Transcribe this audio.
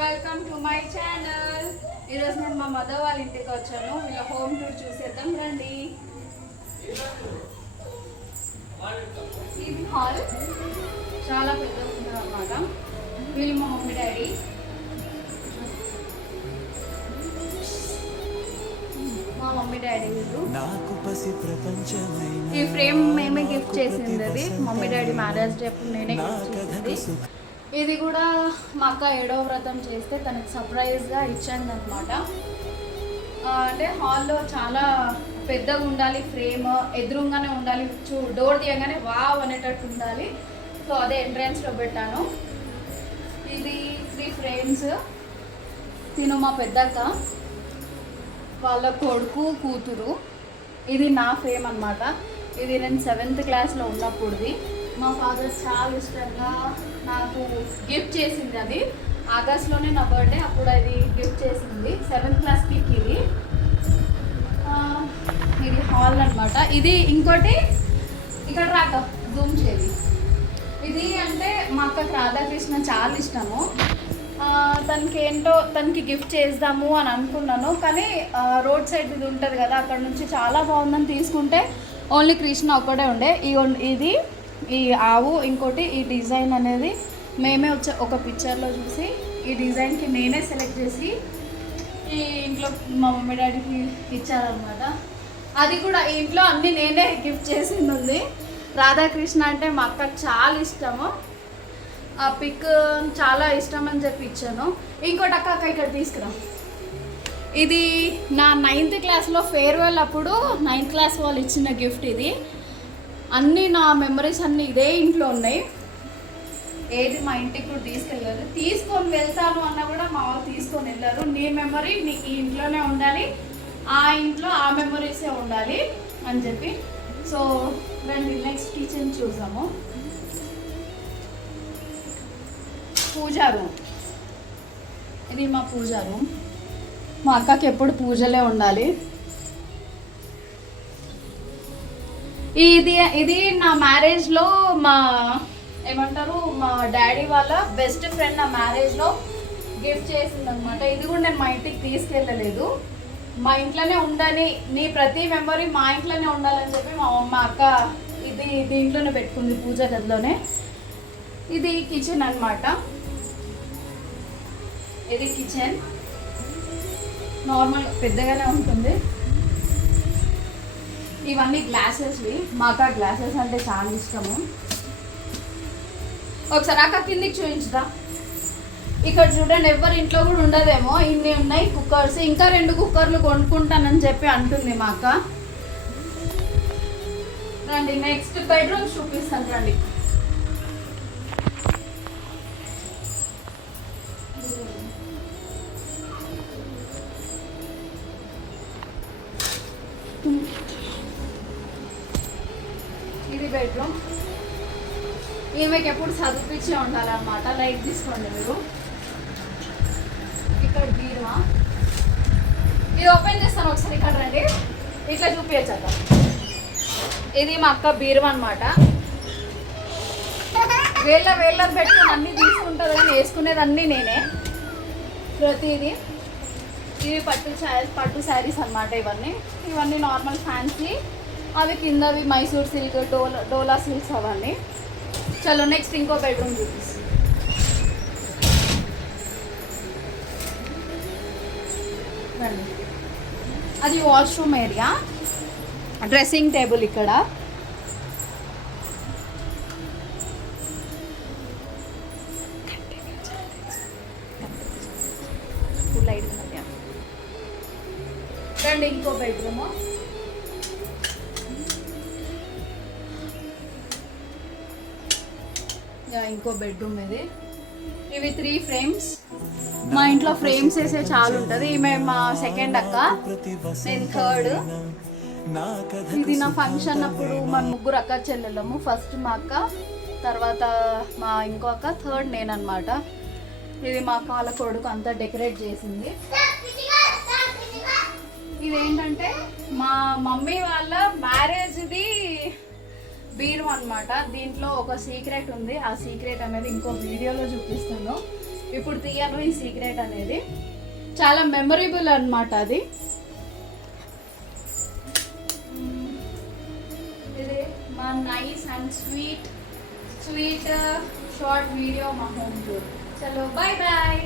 Welcome to my channel. ఈరోజు నేను మా మదర్ వాళ్ళ ఇంటికి వచ్చాను. వీళ్ళ హోమ్ టూర్ చూసేద్దాం రండి. ఇది హాల్ చాలా పెద్దగా ఉంటుంది అన్నమాట. వీళ్ళు మా మమ్మీ డాడీ. మా మమ్మీ డాడీ వీళ్ళు. ఈ ఫ్రేమ్ మేమే గిఫ్ట్ చేసింది. అది మమ్మీ డాడీ మ్యారేజ్ డే అప్పుడు నేనే గిఫ్ట్ చేసింది. ఇది కూడా మా అక్క 7వ వ్రతం చేస్తే తనకి సర్ప్రైజ్గా ఇచ్చాను అనమాట. అంటే హాల్లో చాలా పెద్దగా ఉండాలి, ఫ్రేమ్ ఎదురుగానే ఉండాలి, డోర్ తీయగానే వావ్ అనేటట్టు ఉండాలి. సో అదే ఎంట్రన్స్లో పెట్టాను. ఇది 3 ఫ్రేమ్స్. తిను మా పెద్దక్క, వాళ్ళ కొడుకు కూతురు. ఇది నా ఫ్రేమ్ అనమాట. ఇది నేను 7th క్లాస్లో ఉన్నప్పుడుది. మా ఫాదర్ చాలా ఇష్టంగా నాకు గిఫ్ట్ చేసింది. అది ఆగస్ట్లోనే నా బర్త్డే, అప్పుడు అది గిఫ్ట్ చేసింది. 7th క్లాస్ పిక్ ఇది. ఇది హాల్ అనమాట. ఇది ఇంకోటి ఇక్కడ రాక జూమ్ చేది. ఇది అంటే మా అక్కకి రాధాకృష్ణ చాలా ఇష్టము. తనకి ఏంటో తనకి గిఫ్ట్ చేద్దాము అని అనుకున్నాను, కానీ రోడ్ సైడ్ ఇది ఉంటుంది కదా, అక్కడ నుంచి చాలా బాగుందని తీసుకుంటే ఓన్లీ కృష్ణ ఒక్కడే ఉండే. ఇది ఈ ఆవు, ఇంకోటి ఈ డిజైన్ అనేది మేమే ఒక పిక్చర్లో చూసి ఈ డిజైన్కి నేనే సెలెక్ట్ చేసి ఈ ఇంట్లో మా మమ్మీ డాడీకి ఇచ్చారనమాట. అది కూడా ఈ ఇంట్లో అన్నీ నేనే గిఫ్ట్ చేసింది ఉంది. రాధాకృష్ణ అంటే మా అక్కకి చాలా ఇష్టము. ఆ పిక్ చాలా ఇష్టం అని చెప్పి ఇచ్చాను. ఇంకోటి అక్క ఇక్కడ తీసుకురా. ఇది నా 9th క్లాస్లో ఫేర్వెల్ అప్పుడు 9th క్లాస్ వాళ్ళు ఇచ్చిన గిఫ్ట్. ఇది అన్నీ నా మెమరీస్ అన్నీ ఇదే ఇంట్లో ఉన్నాయి. ఏది మా ఇంటికి కూడా తీసుకెళ్ళారు. తీసుకొని వెళ్తాను అన్నా కూడా మా వాళ్ళు తీసుకొని వెళ్ళారు. నీ మెమరీ నీకు ఈ ఇంట్లోనే ఉండాలి, ఆ ఇంట్లో ఆ మెమరీసే ఉండాలి అని చెప్పి. సో రండి నెక్స్ట్ కిచెన్ చూసాము. పూజా రూమ్. ఇది మా పూజా రూమ్. మా అక్కకి ఎప్పుడు పూజలే ఉండాలి. ఇది నా మ్యారేజ్లో మా ఏమంటారు మా డాడీ వాళ్ళ బెస్ట్ ఫ్రెండ్ నా మ్యారేజ్లో గిఫ్ట్ చేసింది అనమాట. ఇది కూడా నేను మా ఇంటికి తీసుకెళ్ళలేదు. మా ఇంట్లోనే ఉండాలి, నీ ప్రతి మెంబరీ మా ఇంట్లోనే ఉండాలని చెప్పి మా అక్క ఇది దీంట్లోనే పెట్టుకుంది, పూజ గదిలోనే. ఇది కిచెన్ అనమాట. ఇది కిచెన్ నార్మల్ పెద్దగానే ఉంటుంది. ఇవన్నీ గ్లాసెస్వి. మా అక్క గ్లాసెస్ అంటే చాలా ఇష్టము. ఒకసారి అక్క కిందికి చూపించుదా. ఇక్కడ చూడండి, ఎవరి ఇంట్లో కూడా ఉండదేమో, ఇన్ని ఉన్నాయి కుక్కర్స్. ఇంకా 2 కుక్కర్లు కొనుక్కుంటానని చెప్పి అంటుంది మా అక్క. రండి నెక్స్ట్ బెడ్రూమ్ చూపిస్తాను రండి. ఇది బెడ్రూమ్. ఈమెకి ఎప్పుడు చదివించే ఉండాలన్నమాట. లైట్ తీసుకోండి మీరు. ఇక్కడ బీరువా. ఇది ఓపెన్ చేస్తాను ఒకసారి. ఇక్కడ రండి, ఇట్లా చూపించాక. ఇది మా అక్క బీరువా అనమాట. వేళ్ళ పెట్టుకుని అన్నీ తీసుకుంటుంది, కానీ వేసుకునేది అన్నీ నేనే ప్రతిదీ. ఇవి పట్టు శారీస్ అనమాట. ఇవన్నీ నార్మల్ ఫ్యాన్సీ. అవి కిందవి మైసూర్ సిల్క్, డోలా సిల్క్స్ అవన్నీ. చలో నెక్స్ట్ ఇంకో బెడ్రూమ్ చూపిస్తాను. అది వాష్రూమ్ ఏరియా. డ్రెస్సింగ్ టేబుల్ ఇక్కడ. రండి ఇంకో బెడ్రూమ్. ఇంకో బెడ్రూమ్ ఇది. ఇవి 3 ఫ్రేమ్స్. మా ఇంట్లో ఫ్రేమ్స్ వేసే చాలా ఉంటుంది. ఈమె మా సెకండ్ అక్క, నేను థర్డ్. ఇది నా ఫంక్షన్ అప్పుడు మన 3 అక్క చెల్లెళ్ళము. ఫస్ట్ మా అక్క, తర్వాత మా ఇంకో అక్క, థర్డ్ నేనన్నమాట. ఇది మా అక్క వాళ్ళ కొడుకు అంతా డెకరేట్ చేసింది. ఇదేంటంటే మా మమ్మీ వాళ్ళ మ్యారేజ్ది బీరువా అనమాట. దీంట్లో ఒక సీక్రెట్ ఉంది. ఆ సీక్రెట్ అనేది ఇంకో వీడియోలో చూపిస్తాను. ఇప్పుడు తీయను ఈ సీక్రెట్ అనేది. చాలా మెమొరబుల్ అన్నమాట అది. ఇది మా nice and sweet short video మా హోమ్ టూర్. చలో బాయ్ బాయ్.